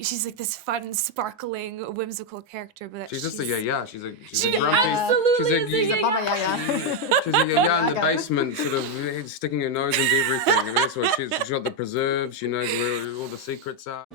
she's like this fun, sparkling, whimsical character, but she's just a yaya. She's a She grumpy. absolutely She's a Baba Yaga. she's a yaya in the basement, sort of sticking her nose into everything. I mean, that's what she's got the preserves. She knows where all the secrets are.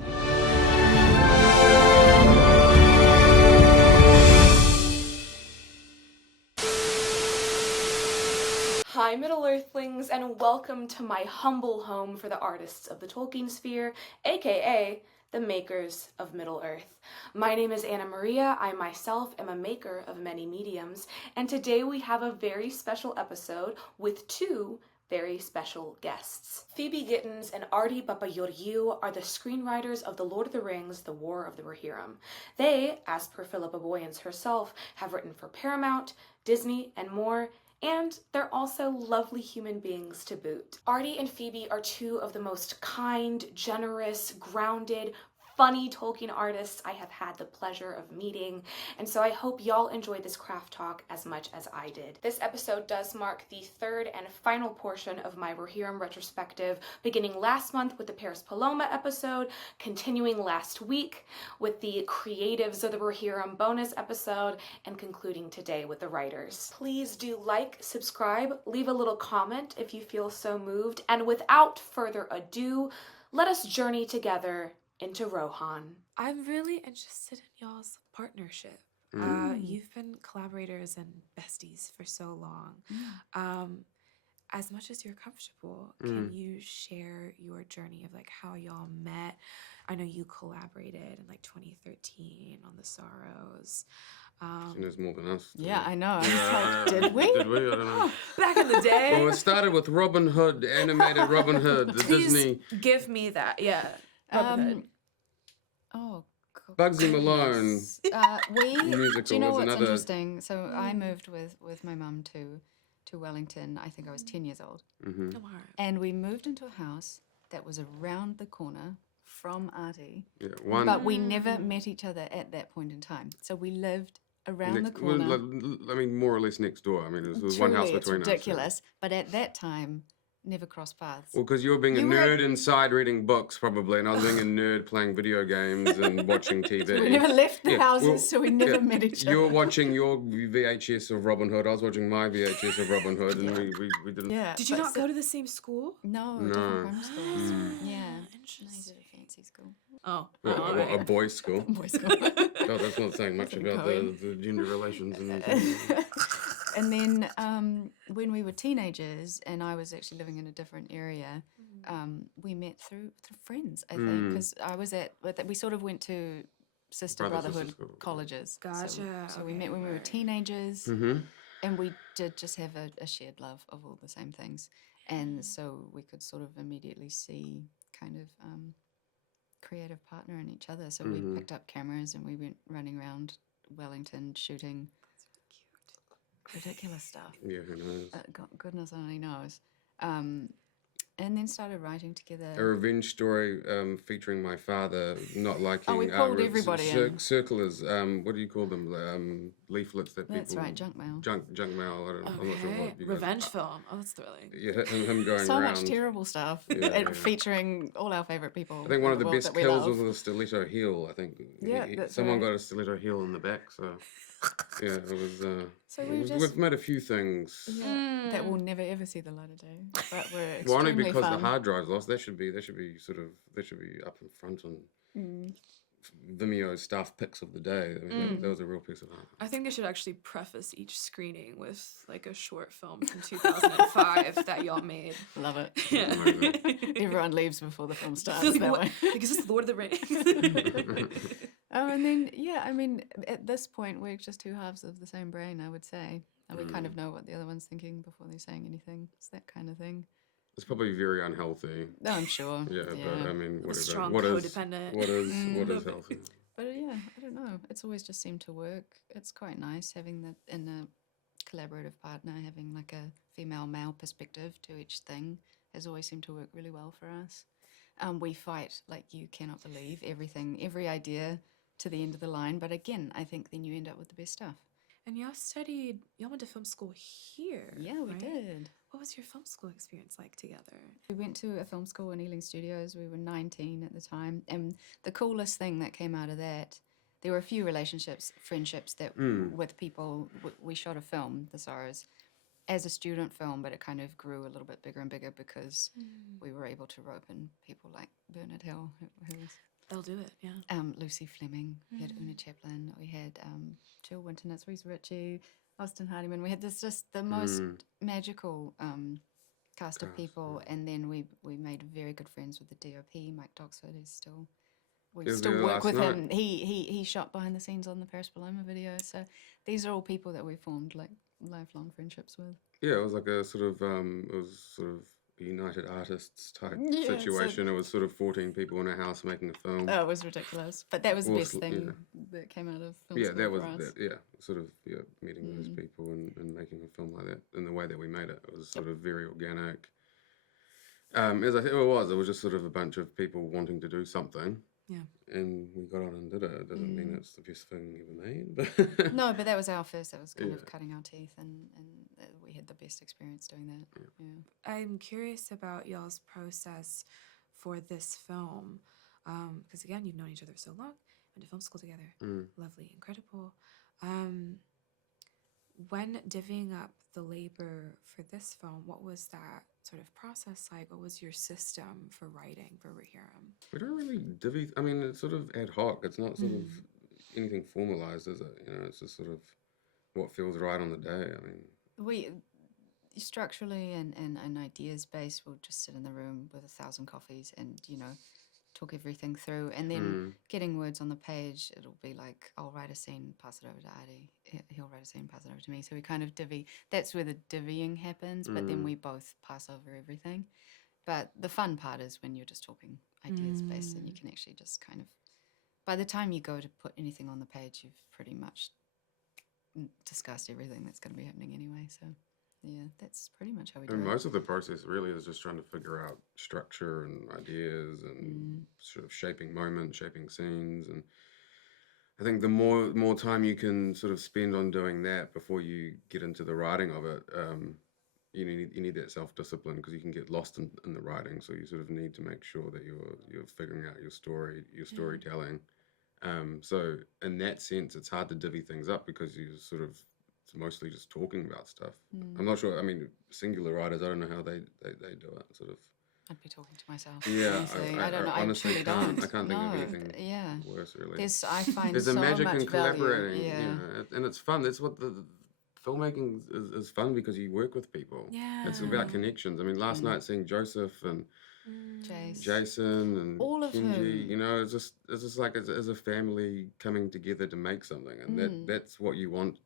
Hi, Middle Earthlings, and welcome to my humble home for the artists of the Tolkien sphere, aka the makers of Middle Earth. My name is María. I myself am a maker of many mediums, and today we have a very special episode with two very special guests. Phoebe Gittins and Arty Papageorgiou are the screenwriters of The Lord of the Rings, The War of the Rohirrim. They, as per Philippa Boyens herself, have written for Paramount, Disney, and more, and they're also lovely human beings to boot. Arty and Phoebe are two of the most kind, generous, grounded, funny Tolkien artists I have had the pleasure of meeting, and so I hope y'all enjoyed this craft talk as much as I did. This episode does mark the third and final portion of my Rohirrim retrospective, beginning last month with the Paris Paloma episode, continuing last week with the Creatives of the Rohirrim bonus episode, and concluding today with the writers. Please do like, subscribe, leave a little comment if you feel so moved, and without further ado, let us journey together into Rohan. I'm really interested in y'all's partnership. You've been collaborators and besties for so long. As much as you're comfortable, can you share your journey of like how y'all met? I know you collaborated in like 2013 on The Sorrows. She knows more than us. Yeah, I know. I was like, did we? Did we? I don't know. Back in the day. Well, it started with Robin Hood, animated Robin Hood, the Please Disney. give me that. Yeah. Robin Hood. Oh, Bugsy Malone. musical. Do you know was what's another. interesting? So I moved with my mum to Wellington. I think I was 10 years old, and we moved into a house that was around the corner from Arty. Yeah, But we never met each other at that point in time. So we lived around the corner. I mean, more or less next door. I mean, it was one house Truly, between it's ridiculous. But at that time, never crossed paths. Well, because you were being a nerd inside reading books, probably, and I was being a nerd playing video games and watching TV. We never left the houses, so we never met each other. You were watching your VHS of Robin Hood. I was watching my VHS of Robin Hood, and we didn't. Yeah. Did you not go to the same school? No, different primary schools. Yeah. Interesting. I did a fancy school. Oh. A boys' school. Boys' school. God, that's not saying much about the gender relations. And then when we were teenagers, and I was actually living in a different area, we met through friends, I think, because I was we sort of went to Brotherhood colleges. Gotcha. So we met when we were teenagers, and we did just have a shared love of all the same things. And so we could sort of immediately see kind of creative partner in each other. So we picked up cameras and we went running around Wellington shooting ridiculous stuff. Yeah, who knows? Goodness only knows. And then started writing together. A revenge story featuring my father not liking. We pulled everybody in. Circulars. What do you call them? Leaflets that people. That's right, junk mail. Junk mail. I'm not sure what you guys. Revenge film. Oh, that's thrilling. Yeah, him going so around. much terrible stuff, featuring all our favorite people. I think one of the best kills was with a stiletto heel. I think. Yeah, someone got a stiletto heel in the back. So. Yeah, it was. So we've made a few things. Yeah, that will never ever see the light of day, but we're extremely well, only because fun. the hard drive's lost. That should be up in front on Vimeo staff picks of the day. I mean, that was a real piece of art. I think I should actually preface each screening with like a short film from 2005 that y'all made. Love it. Yeah. Everyone leaves before the film starts. Like, that what? way. Like, is this Lord of the Rings? And then, I mean, at this point, we're just two halves of the same brain, I would say. And we kind of know what the other one's thinking before they're saying anything. It's that kind of thing. It's probably very unhealthy. No, I'm sure. Yeah, but I mean, whatever. Strong What codependent. What is healthy? But I don't know. It's always just seemed to work. It's quite nice having that in a collaborative partner, having like a female-male perspective to each thing has always seemed to work really well for us. We fight like you cannot believe every idea to the end of the line. But again, I think then you end up with the best stuff. And y'all went to film school here. Yeah, we did. what was your film school experience like together? We went to a film school in Ealing Studios. We were 19 at the time. And the coolest thing that came out of that, there were a few friendships that with people. We shot a film, The Sorrows, as a student film, but it kind of grew a little bit bigger and bigger because we were able to rope in people like Bernard Hill, who was... They'll do it, yeah. Lucy Fleming. We had Una Chaplin. We had Jill Winternitz, Reese Ritchie, Austin Hardiman. We had just the most magical cast of people, and then we made very good friends with the DOP, Mike Doxford, who's still... We still work with him. He shot behind the scenes on the Paris Paloma video. So these are all people that we formed like lifelong friendships with. Yeah, it was like a sort of United Artists type situation. It was sort of 14 people in a house making a film. Oh, it was ridiculous. But that was the best thing that came out of film school that was for us. meeting those people and making a film like that in the way that we made it. It was sort of very organic. As I think it was just sort of a bunch of people wanting to do something. Yeah. And we got on and did it. It doesn't mean it's the best thing ever made. But No, but that was our first. That was kind of cutting our teeth, and we had the best experience doing that. Yeah. I'm curious about y'all's process for this film. Because again, you've known each other for so long, went to film school together. Lovely, incredible. When divvying up the labor for this film, what was that sort of process like? What was your system for writing for Rohirrim? we don't really divvy. I mean, it's sort of ad hoc. It's not sort of anything formalized, is it? You know, it's just sort of what feels right on the day. I mean, We structurally and ideas based, we'll just sit in the room with 1,000 coffees and talk everything through, and then getting words on the page. It'll be like, I'll write a scene, pass it over to Arty. He'll write a scene, pass it over to me. So we kind of divvy. That's where the divvying happens. But then we both pass over everything. But the fun part is when you're just talking ideas based, and you can actually just kind of. By the time you go to put anything on the page, you've pretty much discussed everything that's going to be happening anyway. So. Yeah, that's pretty much how we do it. And most of the process really is just trying to figure out structure and ideas and sort of shaping moments, shaping scenes. And I think the more time you can sort of spend on doing that before you get into the writing of it, you need that self-discipline, because you can get lost in the writing. So you sort of need to make sure that you're figuring out your story, your storytelling. So in that sense, it's hard to divvy things up, because you sort of... It's mostly just talking about stuff. I'm not sure. I mean, singular writers, I don't know how they do it. Sort of. I'd be talking to myself. Yeah, I don't know. I honestly truly can't. don't. I can't think of anything worse, really. I find there's so a magic much in collaborating, value. and it's fun. That's what the filmmaking is fun, because you work with people. Yeah. It's about connections. I mean, last night seeing Joseph and Jason and all of Kenji, whom. it's just like as a family coming together to make something, and that's what you want.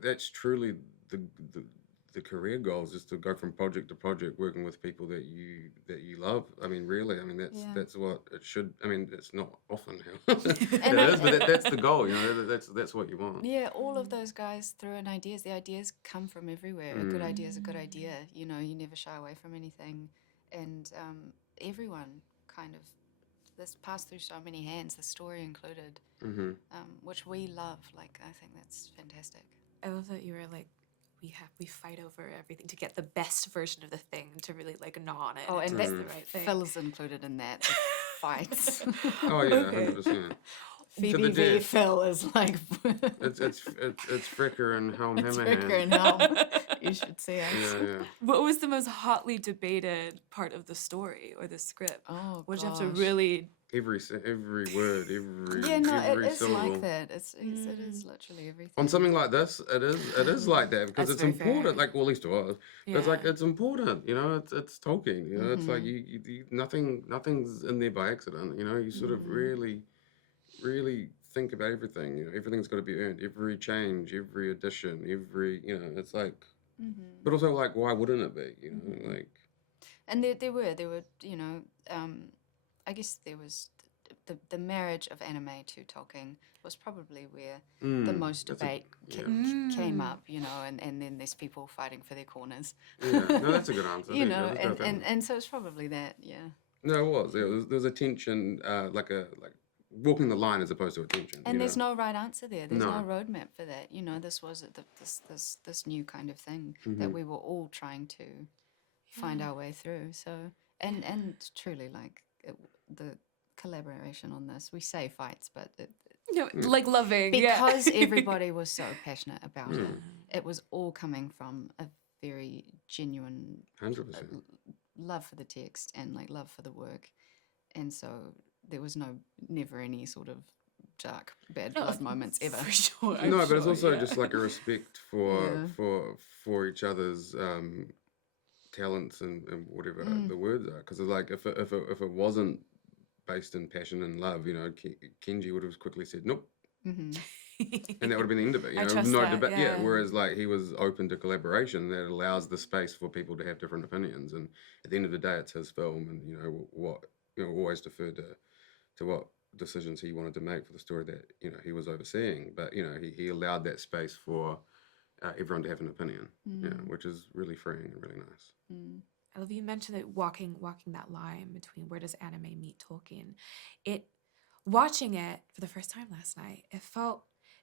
That's truly the career goal, is just to go from project to project, working with people that you love. I mean, really, that's what it should. I mean, it's not often how it is, but that's the goal. That's what you want. Yeah, all of those guys throw in ideas. The ideas come from everywhere. A good idea is a good idea. You never shy away from anything, and everyone kind of. This passed through so many hands, the story included, which we love. Like, I think that's fantastic. I love that you were like, we fight over everything to get the best version of the thing, to really like gnaw on it. Oh, and that's the right thing. Phil is included in that. The fights. Oh yeah, 100%. Phoebe v. Phil is like. it's Fricker and Helm Hammerhand. Fricker and Helm. You should see us. Yeah. What was the most hotly debated part of the story or the script? Oh, what did you have to really... Every word, every it is syllable. like that. It is literally everything. On something like this, it is like that, because That's it's very important. fair. Like, well, at least to us, it's like it's important. It's Tolkien. It's like you nothing's in there by accident. You sort of really think about everything. Everything's got to be earned. Every change, every addition, every it's like. But also, like, why wouldn't it be? Like. And there were I guess there was the marriage of anime to Tolkien was probably where the most debate came up, and then there's people fighting for their corners. Yeah, no, that's a good answer. And so it's probably that, yeah. No, it was. There was a tension, like walking the line as opposed to attention. And there's no right answer there. There's no No. roadmap for that. You know, this was this new kind of thing that we were all trying to find our way through. So and truly, like the collaboration on this, we say fights, but Like loving, because everybody was so passionate about it. It was all coming from a very genuine 100%. love for the text and like love for the work, and so there was never any sort of dark bad blood moments ever. For sure. No, but it's also just like a respect for each other's talents and whatever the words are. Because like if it wasn't based in passion and love, you know, Kenji would have quickly said nope. And that would have been the end of it. You I know, trust no that, debate. yeah. Whereas like he was open to collaboration, that allows the space for people to have different opinions. And at the end of the day, it's his film, and you know what, you know, always deferred to what decisions he wanted to make for the story that, you know, he was overseeing. But you know, he allowed that space for everyone to have an opinion, you know, which is really freeing and really nice. I love you mentioned that walking that line between where does anime meet Tolkien. Watching it for the first time last night, it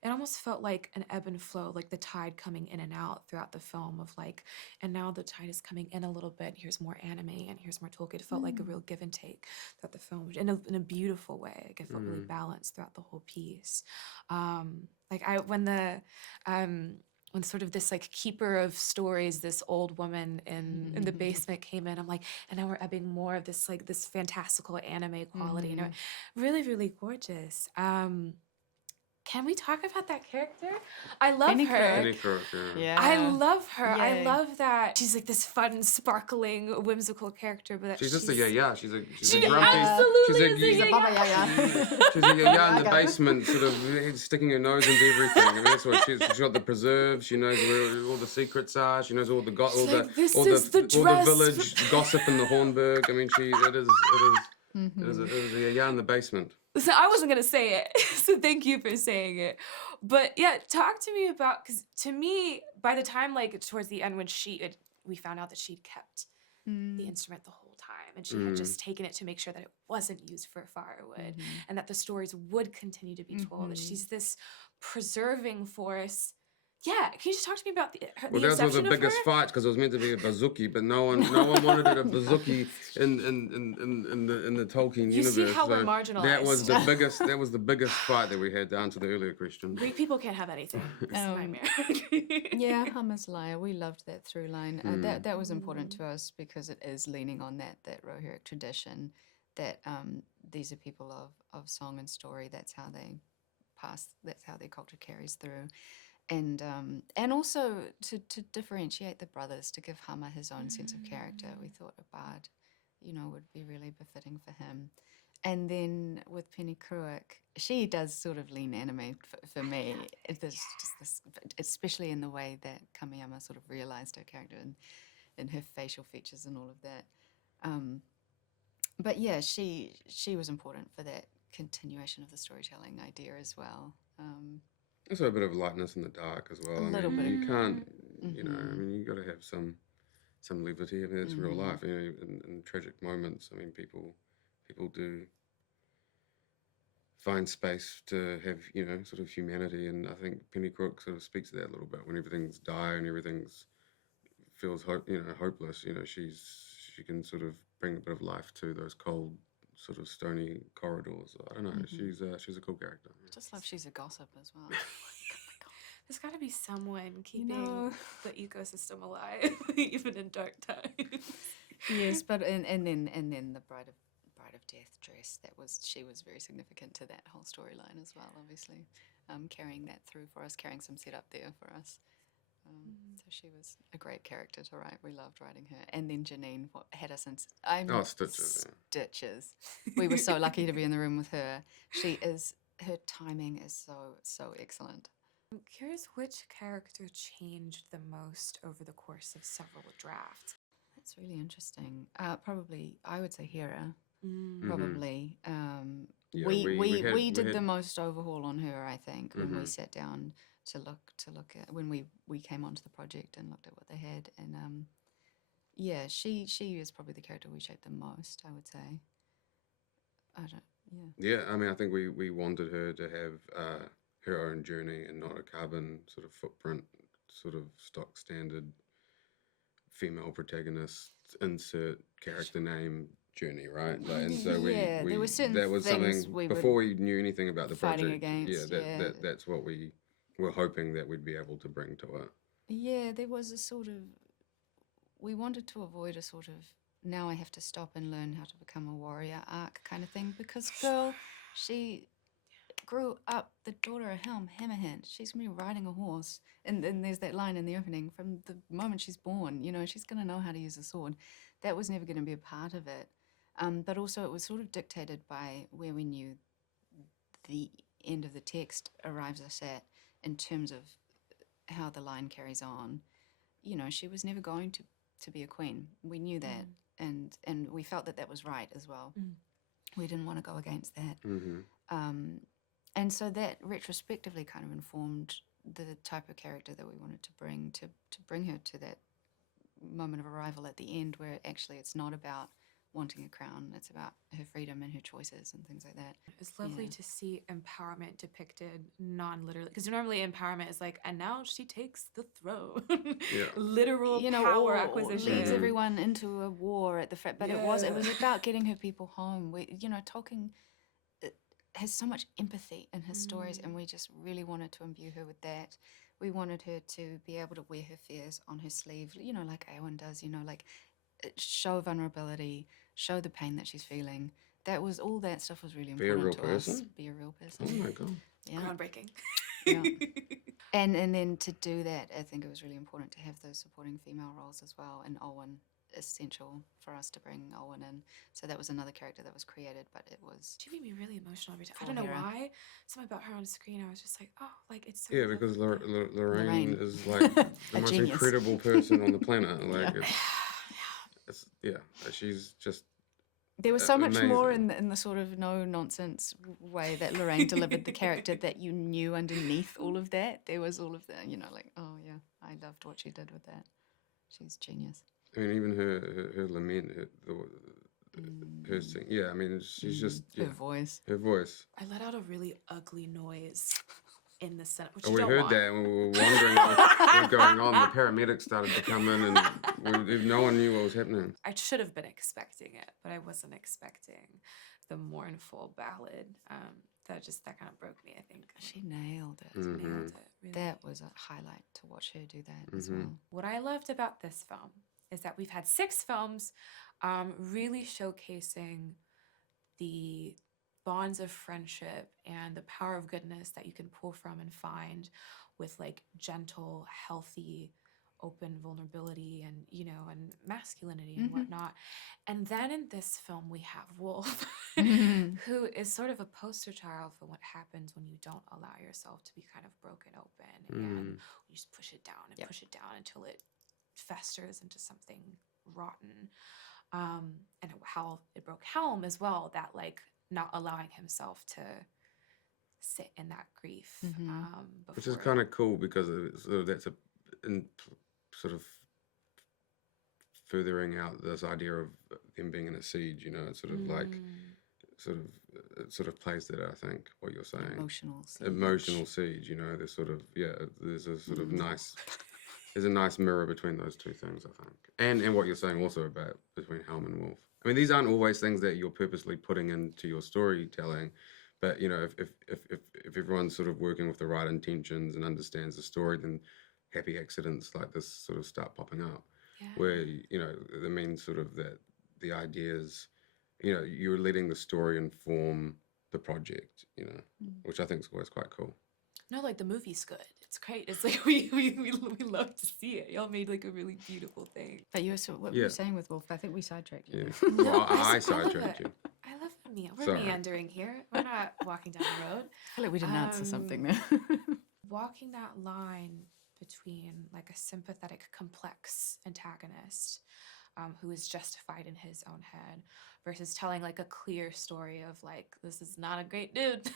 almost felt like an ebb and flow, like the tide coming in and out throughout the film of like, and now the tide is coming in a little bit. Here's more anime and here's more Tolkien. It felt like a real give and take throughout the film in a beautiful way. Like it felt really balanced throughout the whole piece. When sort of this like keeper of stories, this old woman in the basement came in, I'm like, and now we're ebbing more of this like this fantastical anime quality, you know, really, really gorgeous. Can we talk about that character? I love her. Any crook, Yeah. I love her. I Yay. love that she's like this fun, sparkling, whimsical character, but that she's just a yeah. She's a She grumpy. absolutely She's is a Baba yaya. She's a yeah in the basement, sort of sticking her nose into everything. I mean, that's what she's got the preserves. She knows where all the secrets are. She knows all the She's like, "This is the all the dress village gossip in the Hornburg. I mean, it is a yeah in the basement. So I wasn't gonna say it, so thank you for saying it. But yeah, talk to me about, because to me, by the time like towards the end when we found out that she'd kept the instrument the whole time, and she had just taken it to make sure that it wasn't used for firewood, and that the stories would continue to be told. That she's this preserving force. Yeah, can you just talk to me about the Well, that was inception the of biggest her? fight because it was meant to be a bazooki, but no one wanted it a bazooki in the Tolkien You universe. see how we're So marginalized. That was the biggest fight that we had to answer the earlier question. Greek people can't have anything. It's a nightmare. Yeah, Hummer's Liar. We loved that through line. That was important to us because it is leaning on that Rohirrim tradition. That these are people of song and story. That's how they pass. That's how their culture carries through. And also to differentiate the brothers, to give Hummer his own sense of character. We thought a bard, you know, would be really befitting for him. And then with Penny Cruick, she does sort of lean anime for me. There's just this, especially in the way that Kamiyama sort of realized her character and her facial features and all of that. But yeah, she was important for that continuation of the storytelling idea as well. Also a bit of lightness in the dark as well. A little bit. You can't, you know, I mean, you got to have some levity. I mean, it's real life. You know, in tragic moments, I mean, people do find space to have, you know, sort of humanity. And I think Penny Crook sort of speaks to that a little bit when everything's dire and everything's feels hopeless. You know, she can sort of bring a bit of life to those cold, sort of stony corridors. I don't know. She's a cool character. Just love she's a gossip as well. There's got to be someone keeping the ecosystem alive, even in dark times. Yes, but and then the Bride of Death dress. She was very significant to that whole storyline as well. Obviously, carrying that through for us, carrying some setup there for us. So she was a great character to write. We loved writing her. And then Janine had us in Stitches. Yeah. Stitches. We were so lucky to be in the room with her. Her timing is so excellent. I'm curious which character changed the most over the course of several drafts. That's really interesting. Probably, I would say Hera. Mm-hmm. Probably. Yeah, we did the most overhaul on her, I think, when we sat down to look at when we came onto the project and looked at what they had, and she is probably the character we shaped the most, I would say. Yeah, I mean, I think we wanted her to have her own journey and not a carbon sort of footprint, sort of stock standard female protagonist insert character name journey, right? Like, and so There were certain that was things something we before were we knew anything about the fighting project. against. That's what we were hoping that we'd be able to bring to it. Yeah, there was a sort of, we wanted to avoid a sort of, now I have to stop and learn how to become a warrior arc kind of thing, because girl, she grew up the daughter of Helm Hammerhand. She's gonna be riding a horse, and then there's that line in the opening, from the moment she's born, you know, she's gonna know how to use a sword. That was never gonna be a part of it. But also it was sort of dictated by where we knew the end of the text arrives us at in terms of how the line carries on. You know, she was never going to be a queen. We knew that, and we felt that that was right as well. We didn't want to go against that. And so that retrospectively kind of informed the type of character that we wanted to bring her to that moment of arrival at the end, where actually it's not about wanting a crown, it's about her freedom and her choices and things like that. It's lovely to see empowerment depicted non-literally, because normally empowerment is like, and now she takes the throne. Literal power acquisition. Leads everyone into a war at the front, but it was about getting her people home. Tolkien has so much empathy in his stories, and we just really wanted to imbue her with that. We wanted her to be able to wear her fears on her sleeve, like Eowyn does, like show vulnerability, show the pain that she's feeling. All that stuff was really important to us. Be a real person. Oh my God. Yeah. Groundbreaking. Yeah. And then to do that, I think it was really important to have those supporting female roles as well, and Olwen, essential for us to bring Olwen in. So that was another character that was created, but it was... She made me really emotional every time. I don't know why. Something about her on screen, I was just like, oh, like it's so... Yeah, because Lorraine is like the most incredible person on the planet. Like, she's just... There was so much more in the sort of no-nonsense way that Lorraine delivered the character that you knew underneath all of that. There was all of that, oh yeah, I loved what she did with that. She's genius. I mean, even her lament, her sing. Yeah, I mean, she's just... Yeah. Her voice. I let out a really ugly noise in the Senate, which we heard that when we were wondering what was going on. The paramedics started to come in, and no one knew what was happening. I should have been expecting it, but I wasn't expecting the mournful ballad. That kind of broke me, I think. She nailed it. Nailed it. Really. That was a highlight to watch her do that as well. What I loved about this film is that we've had 6 films really showcasing the bonds of friendship and the power of goodness that you can pull from and find with like gentle, healthy, open vulnerability and, and masculinity and whatnot. And then in this film, we have Wolf, who is sort of a poster child for what happens when you don't allow yourself to be kind of broken open and you just push it down and push it down until it festers into something rotten. And how it broke Helm as well, that like not allowing himself to sit in that grief. Which is kind of cool because that's sort of furthering out this idea of them being in a siege, it's sort of like it sort of plays that, I think, what you're saying. Emotional siege, there's sort of, there's a sort of nice... There's a nice mirror between those two things, I think. And what you're saying also about between Helm and Wolf. I mean, these aren't always things that you're purposely putting into your storytelling, but, if everyone's sort of working with the right intentions and understands the story, then happy accidents like this sort of start popping up. Yeah. Where, it means sort of that the ideas, you're letting the story inform the project, which I think is always quite cool. No, like the movie's good. It's great. It's like we love to see it. Y'all made like a really beautiful thing. But what were you saying with Wolf? I think we sidetracked you. Yeah. Well, I sidetracked you. I love we're meandering here. We're not walking down the road. I feel like we didn't answer something there. Walking that line between like a sympathetic, complex antagonist who is justified in his own head versus telling like a clear story of like, this is not a great dude.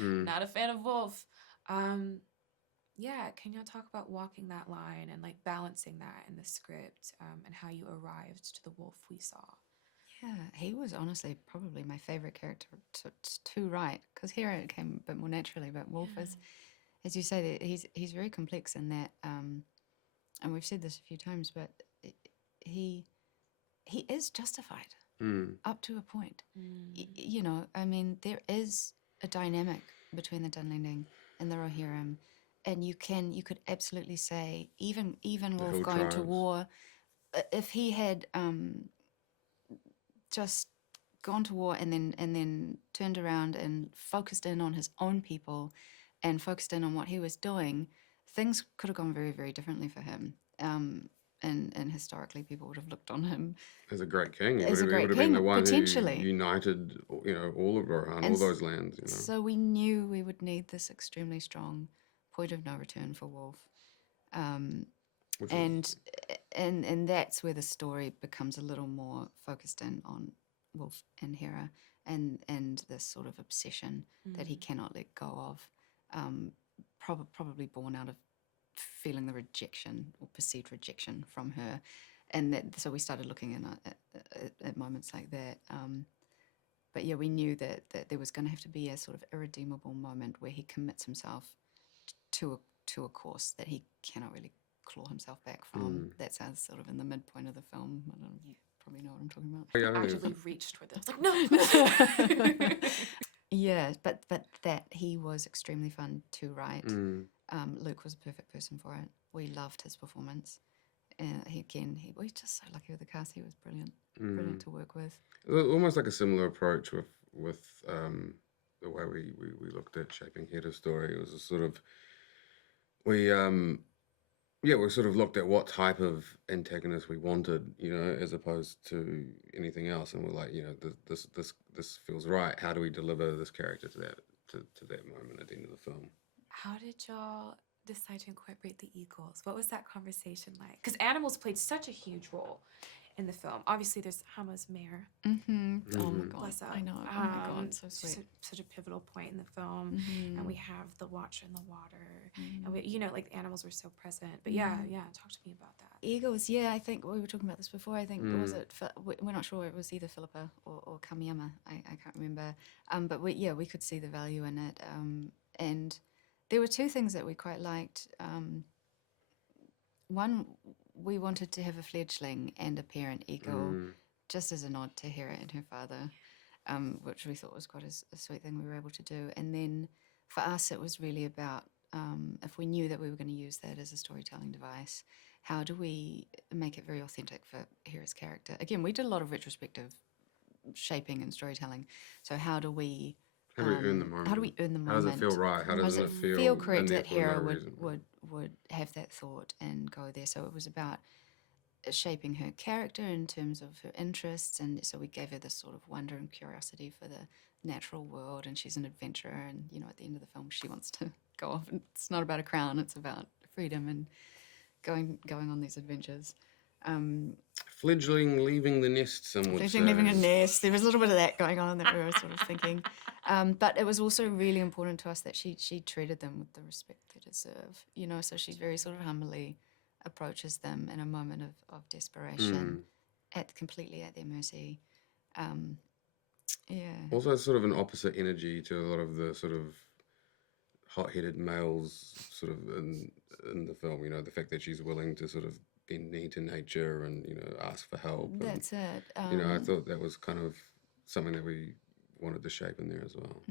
Not a fan of Wolf. Can y'all talk about walking that line and like balancing that in the script and how you arrived to the Wolf we saw? Yeah, he was honestly probably my favorite character to write, because here it came a bit more naturally. But Wolf is, as you say, that he's very complex in that, and we've said this a few times, but he he is justified up to a point. You know, I mean, there is a dynamic between the Dunlending and the Rohirrim, and you could absolutely say even The Wolf hill going to tribes. war, if he had just gone to war and then turned around and focused in on his own people and focused in on what he was doing, things could have gone very, very differently for him. And historically, people would have looked on him As a great king, as a he great would have been the king, one who potentially. united, all of Rohan, And all those lands. so we knew we would need this extremely strong point of no return for Wolf. Which and is, and that's where the story becomes a little more focused in on Wolf and Hera, and this sort of obsession that he cannot let go of, probably born out of feeling the rejection or perceived rejection from her, and so we started looking at moments like that. But yeah, we knew that there was going to have to be a sort of irredeemable moment where he commits himself to a course that he cannot really claw himself back from. That's sort of in the midpoint of the film. I don't know, you probably know what I'm talking about. yeah, I don't Actively know. reached for this. Like, no. Yeah, but that he was extremely fun to write. Luke was a perfect person for it. We loved his performance. We're just so lucky with the cast. He was brilliant to work with. Almost like a similar approach with the way we looked at shaping Hera's story. It was a sort of we sort of looked at what type of antagonist we wanted, as opposed to anything else, and we're like, this feels right. How do we deliver this character to that moment at the end of the film? How did y'all decide to incorporate the eagles? What was that conversation like? Because animals played such a huge role in the film. Obviously, there's Hama's mare. Oh my god, Bless her. I know. Oh my god, so sweet. Such a pivotal point in the film. And we have the Watcher in the water. And we, like the animals were so present. But yeah, talk to me about that. Eagles, yeah, I think we were talking about this before. I think was it? We're not sure. It was either Philippa or Kamiyama. I can't remember. But we could see the value in it. And there were two things that we quite liked. One, we wanted to have a fledgling and a parent eagle, just as a nod to Hera and her father, which we thought was quite a sweet thing we were able to do. And then for us, it was really about, if we knew that we were going to use that as a storytelling device, how do we make it very authentic for Hera's character? Again, we did a lot of retrospective shaping and storytelling. So how do we earn the moment? How do we earn the moment? How does it feel right? How does it feel correct in there that for Hera no reason? would have that thought and go there? So it was about shaping her character in terms of her interests, and so we gave her this sort of wonder and curiosity for the natural world, and she's an adventurer, and at the end of the film she wants to go off, and it's not about a crown, it's about freedom and going on these adventures. Fledgling leaving the nest, some would say. Leaving a nest. There was a little bit of that going on that we were sort of thinking. But it was also really important to us that she treated them with the respect they deserve. So she's very sort of humbly approaches them in a moment of desperation, completely at their mercy. Also, it's sort of an opposite energy to a lot of the sort of hot-headed males sort of in the film. The fact that she's willing to sort of bend knee to nature and ask for help. That's it. I thought that was kind of something that we wanted to shape in there as well.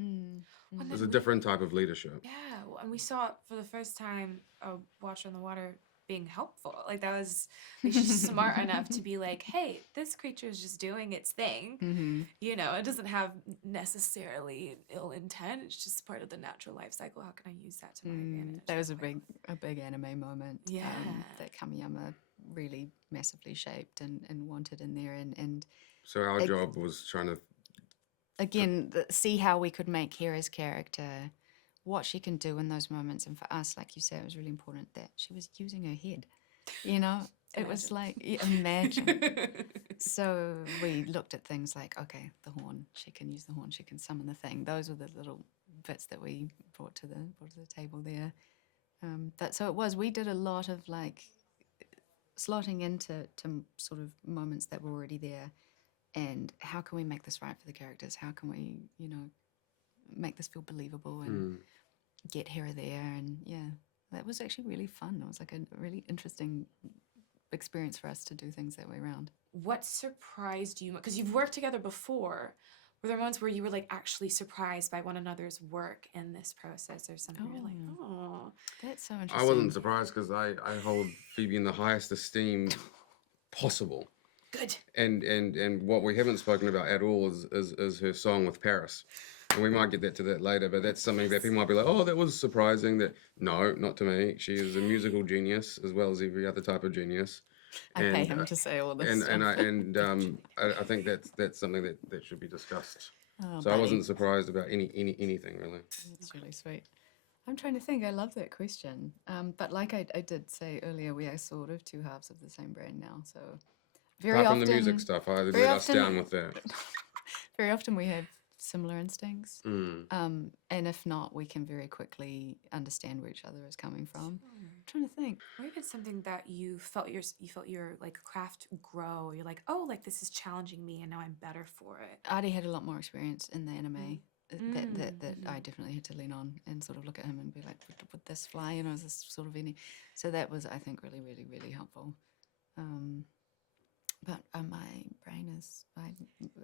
There's a different type of leadership. Yeah, and we saw for the first time a Watcher in the water being helpful. Like that was she's smart enough to be like, hey, this creature is just doing its thing. It doesn't have necessarily ill intent. It's just part of the natural life cycle. How can I use that to my advantage? That was a big anime moment. Yeah, that Kamiyama really massively shaped and wanted in there, and so our job was trying to again see how we could make Hera's character, what she can do in those moments. And for us, like you said, it was really important that she was using her head. It was like, imagine. So we looked at things like, okay, the horn, she can use the horn, she can summon the thing. Those were the little bits that we brought to the table there. But so we did a lot of like slotting into sort of moments that were already there, and how can we make this right for the characters? How can we, make this feel believable and get here or there? And yeah, that was actually really fun. It was like a really interesting experience for us to do things that way around. What surprised you? Because you've worked together before. Were there moments where you were like actually surprised by one another's work in this process, or something you're like, oh, that's so I interesting. wasn't surprised because I hold Phoebe in the highest esteem possible. good. And what we haven't spoken about at all is her song with Paris. And we might get to that later, but that's something that people might be like, oh, that was surprising. That no, not to me. She is a musical genius as well as every other type of genius. I pay him to say all this stuff. I think that's something that should be discussed. Oh, so I wasn't surprised about anything really. That's really sweet. I'm trying to think. I love that question. But like I did say earlier, we are sort of two halves of the same brain now. So very Apart often, from the music stuff, I let us down with that. Very often we have similar instincts. Mm. And if not, we can very quickly understand where each other is coming from. I'm trying to think. Maybe it's something that you felt your like craft grow. You're like, oh, like this is challenging me, and now I'm better for it. Arty had a lot more experience in the anime. That I definitely had to lean on and sort of look at him and be like, would this fly? Is this sort of any? So that was, I think, really, really, really helpful. But my brain is, I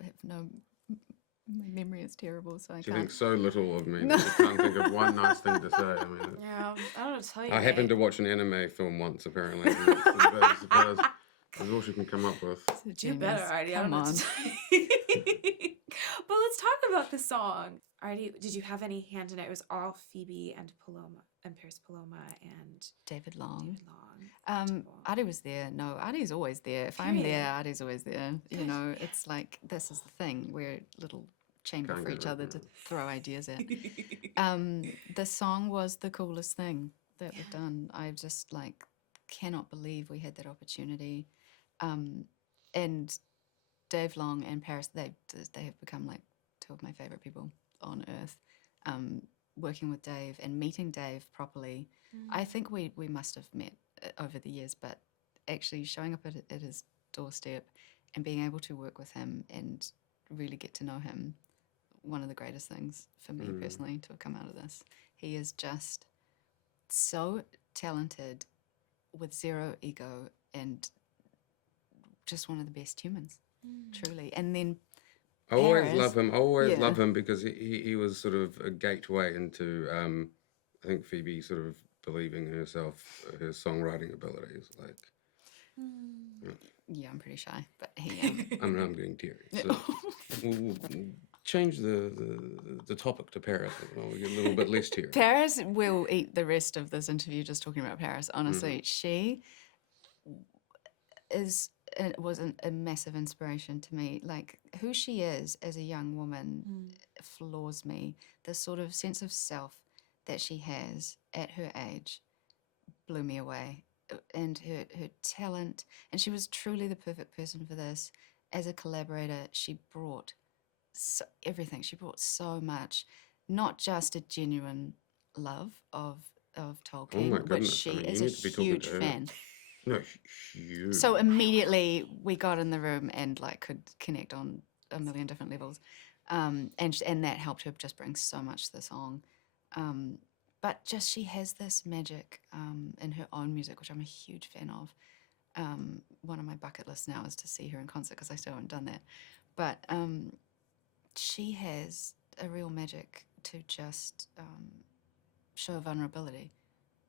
have no, my memory is terrible, so I can't. She thinks so little of me that she can't think of one nice thing to say. I mean, Yeah, I don't know what to tell you. I happened to watch an anime film once, apparently. That's all she can come up with. Do better, Arty. Come on. But let's talk about the song. Arty, did you have any hand in it? It was all Phoebe and Paloma, and Paris Paloma and David Long. Wonderful. Arty was there. No, Arty's always there. If I'm there, Arty's always there. You know, it's like, this is the thing. We're a little chamber Can't for get each rid other of to it. throw ideas at. The song was the coolest thing that we've done. I just cannot believe we had that opportunity. And Dave Long and Paris, they have become like two of my favorite people on earth. Working with Dave and meeting Dave properly, I think we must have met over the years, but actually showing up at his doorstep and being able to work with him and really get to know him, one of the greatest things for me personally to have come out of this. He is just so talented with zero ego and just one of the best humans, truly. And then I always Paris, love him. I always yeah. love him because he was sort of a gateway into, I think, Phoebe sort of believing in herself, her songwriting abilities. Yeah, I'm pretty shy, but he. I'm getting teary. So we'll change the topic to Paris. We'll get a little bit less teary. Paris will eat the rest of this interview just talking about Paris. Honestly, she was a massive inspiration to me. Like, who she is as a young woman floors me. The sort of sense of self that she has at her age blew me away. And her talent, and she was truly the perfect person for this. As a collaborator, she brought everything. She brought so much, not just a genuine love of Tolkien, my which goodness, she I mean, is you a need to be talking huge to her. fan. No, huge. So immediately we got in the room and could connect on a million different levels, and that helped her just bring so much to the song. But just she has this magic in her own music, which I'm a huge fan of. One of my bucket lists now is to see her in concert because I still haven't done that. But she has a real magic to just show vulnerability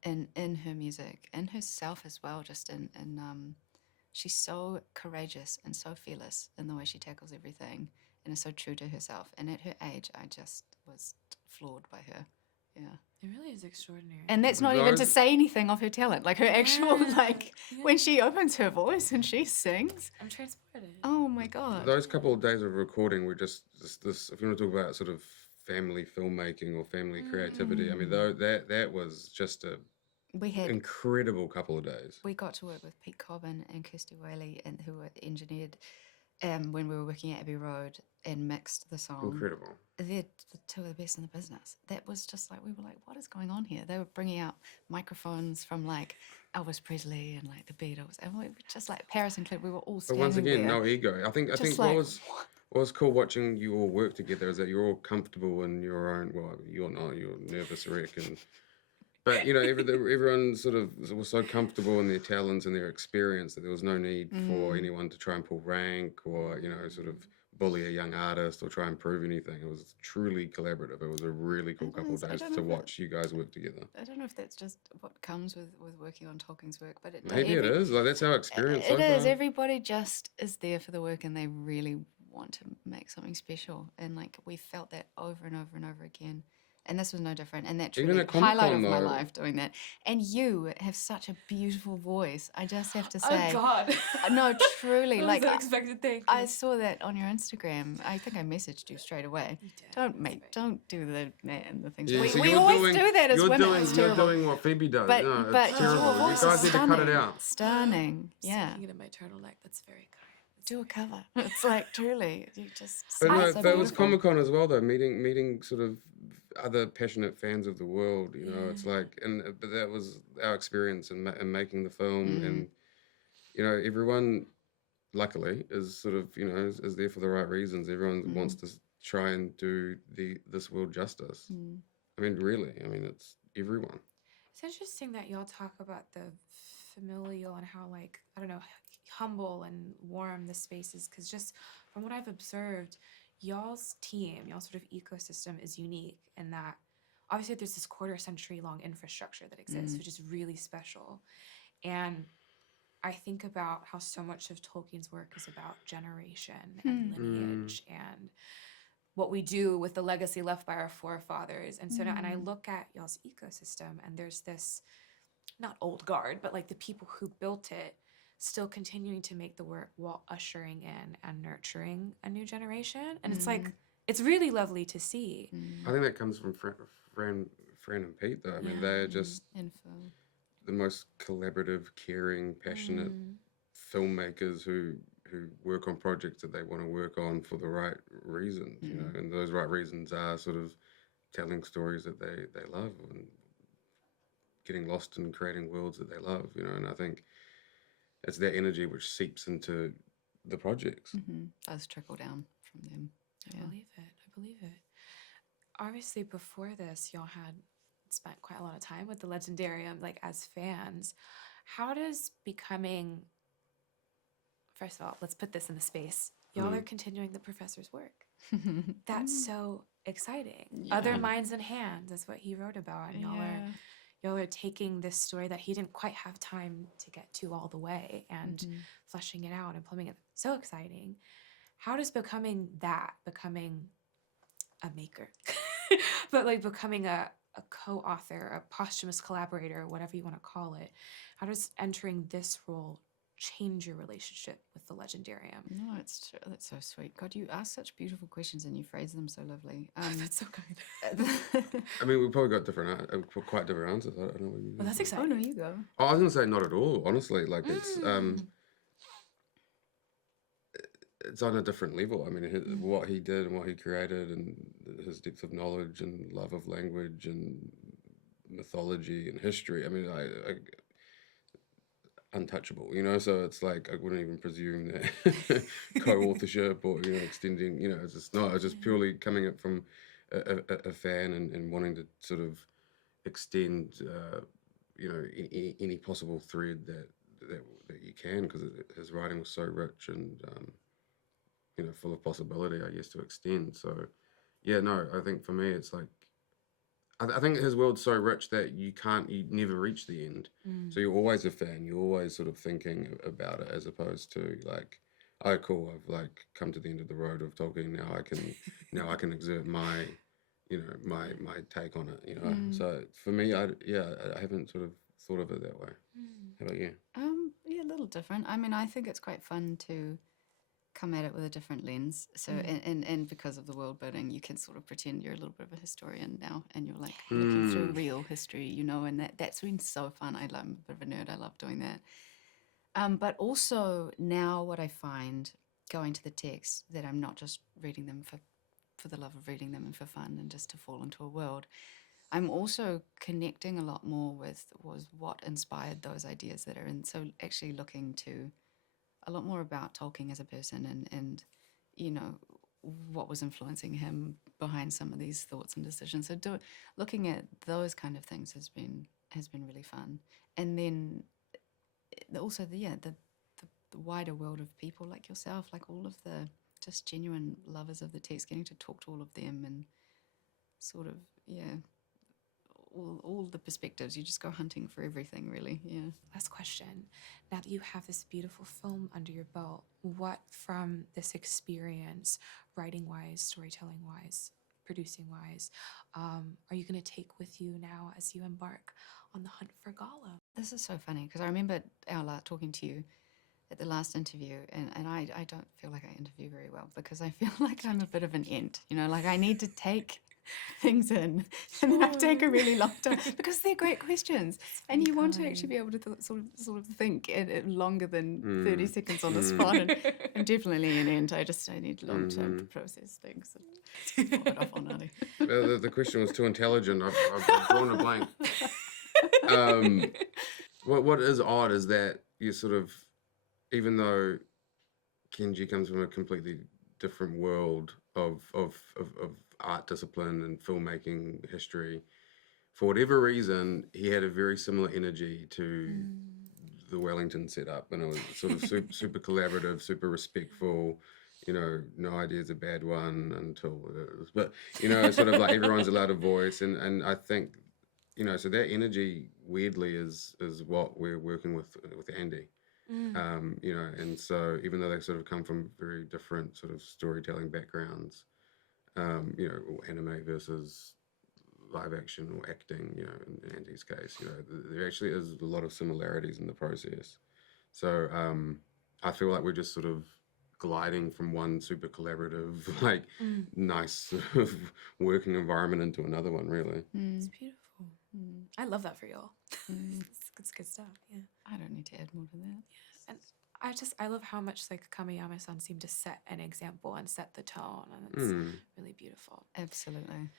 in her music, in herself as well. Just in she's so courageous and so fearless in the way she tackles everything and is so true to herself. And at her age, I just was floored by her. Yeah. It really is extraordinary. And that's not even to say anything of her talent. Like her actual, Yeah. when she opens her voice and she sings. I'm transported. Oh my God. Those couple of days of recording were just this. If you want to talk about sort of family filmmaking or family creativity, I mean, that was just a incredible couple of days. We got to work with Pete Cobbin and Kirsty Whaley, who were engineered when we were working at Abbey Road and mixed the song. Incredible. they're the two of the best in the business. That was just like, we were like, what is going on here? They were bringing out microphones from like Elvis Presley and like the Beatles, and we were just like, Paris included, we were all But standing once again, there. no ego. I think Just what like, was cool watching you all work together is that you're all comfortable in your own. Well, you're not. You're a nervous wreck, but everyone sort of was so comfortable in their talents and their experience that there was no need for anyone to try and pull rank or sort of bully a young artist or try and prove anything. It was truly collaborative. It was a really cool couple of days to watch you guys work together. I don't know if that's just what comes with working on Tolkien's work, but Maybe it is. Like that's our experience so it is. far. Everybody just is there for the work and they really want to make something special. And like we felt that over and over and over again. And this was no different. And that Even truly at Comic-Con, highlight of my though. life doing that. And you have such a beautiful voice. I just have to say. Oh God. No, truly. That like was unexpected. Thank you. I saw that on your Instagram. I think I messaged you straight away. You did. Don't do the things. Yeah, so we you're always doing- do that as you're women. doing, It's you're terrible. doing what Phoebe does. But No, but it's your terrible. voice You guys is need to stunning. cut it out. Stunning. Yeah. Singing it in my turtleneck. That's very kind. Do a cover. It's like truly, you just. But no, so that was beautiful. Comic-Con as well, though. Meeting sort of other passionate fans of the world. It's like, but that was our experience in making the film, and everyone, luckily, is sort of is there for the right reasons. Everyone wants to try and do this world justice. I mean, really, it's everyone. It's interesting that y'all talk about the familial and how, like, I don't know, humble and warm the space is, because just from what I've observed, y'all's team, y'all's sort of ecosystem is unique in that obviously there's this quarter-century long infrastructure that exists, which is really special. And I think about how so much of Tolkien's work is about generation and lineage and what we do with the legacy left by our forefathers. And so now, and I look at y'all's ecosystem and there's this, not old guard, but like the people who built it still continuing to make the work while ushering in and nurturing a new generation. And it's like, it's really lovely to see. I think that comes from Fran and Pete, though. I mean, they're just the most collaborative, caring, passionate filmmakers who work on projects that they want to work on for the right reasons, and those right reasons are sort of telling stories that they love and getting lost in creating worlds that they love, and I think it's that energy which seeps into the projects. Does trickle down from them. I believe it. Obviously, before this, y'all had spent quite a lot of time with the Legendarium, like as fans. How does becoming, first of all, let's put this in the space. Y'all are continuing the professor's work. That's so exciting. Yeah. Other minds and hands is what he wrote about, and y'all are taking this story that he didn't quite have time to get to all the way and fleshing it out and plumbing it. So exciting. How does becoming a maker, but like becoming a co-author, a posthumous collaborator, whatever you want to call it, how does entering this role change your relationship with the Legendarium? No, that's so sweet. God, you ask such beautiful questions and you phrase them so lovely. That's so kind. I mean, we've probably got quite different answers. I don't know what you mean. Well, that's Oh exciting. no, you go. Oh, I was going to say not at all, honestly. Like, it's on a different level. I mean, what he did and what he created and his depth of knowledge and love of language and mythology and history. I mean, I untouchable, so it's like I wouldn't even presume that co-authorship or extending, it's just not. It's just purely coming up from a fan and wanting to sort of extend any possible thread that you can, because his writing was so rich and full of possibility, I guess, to extend. So yeah, no, I think for me it's like I think his world's so rich that you never reach the end. So you're always a fan. You're always sort of thinking about it, as opposed to like, oh, cool, I've like come to the end of the road of Tolkien. Now I can exert my, my take on it. So for me, I haven't sort of thought of it that way. How about you? Yeah, a little different. I mean, I think it's quite fun to come at it with a different lens. So, and because of the world building, you can sort of pretend you're a little bit of a historian now, and you're like looking through real history, and that's been so fun. I'm a bit of a nerd. I love doing that. But also now what I find going to the text, that I'm not just reading them for for the love of reading them and for fun and just to fall into a world. I'm also connecting a lot more with what inspired those ideas that are in. So actually looking to a lot more about Tolkien as a person and you know, what was influencing him behind some of these thoughts and decisions. So looking at those kind of things has been really fun. And then also the wider world of people like yourself, like all of the just genuine lovers of the text, getting to talk to all of them and sort of, all the perspectives. You just go hunting for everything, really. Yeah. Last question. Now that you have this beautiful film under your belt, what from this experience, writing-wise, storytelling-wise, producing-wise, are you going to take with you now as you embark on the hunt for Gollum? This is so funny because I remember talking to you at the last interview, and I don't feel like I interview very well because I feel like I'm a bit of an ant, you know, like I need to take things in and then I take a really long time because they're great questions and you want to actually be able to sort of think it longer than 30 seconds on the spot, and I'm definitely an ant. I need long time to process things. And pop it off on Arty. The question was too intelligent. I've drawn a blank. What is odd is that you sort of, even though Kenji comes from a completely different world of art discipline and filmmaking history, for whatever reason, he had a very similar energy to the Wellington setup, and it was sort of super collaborative, super respectful. You know, no idea is a bad one until it is. But, you know, sort of like everyone's allowed a voice. And I think, you know, so that energy weirdly is what we're working with Andy. You know, and so even though they sort of come from very different sort of storytelling backgrounds, you know, anime versus live action or acting, you know, in Andy's case, you know, there actually is a lot of similarities in the process. So I feel like we're just sort of gliding from one super collaborative, like nice sort of working environment into another one, really. It's beautiful. I love that for y'all. It's good stuff. Yeah. I don't need to add more to that. And I love how much like Kamiyama-san seemed to set an example and set the tone, and it's really beautiful. Absolutely.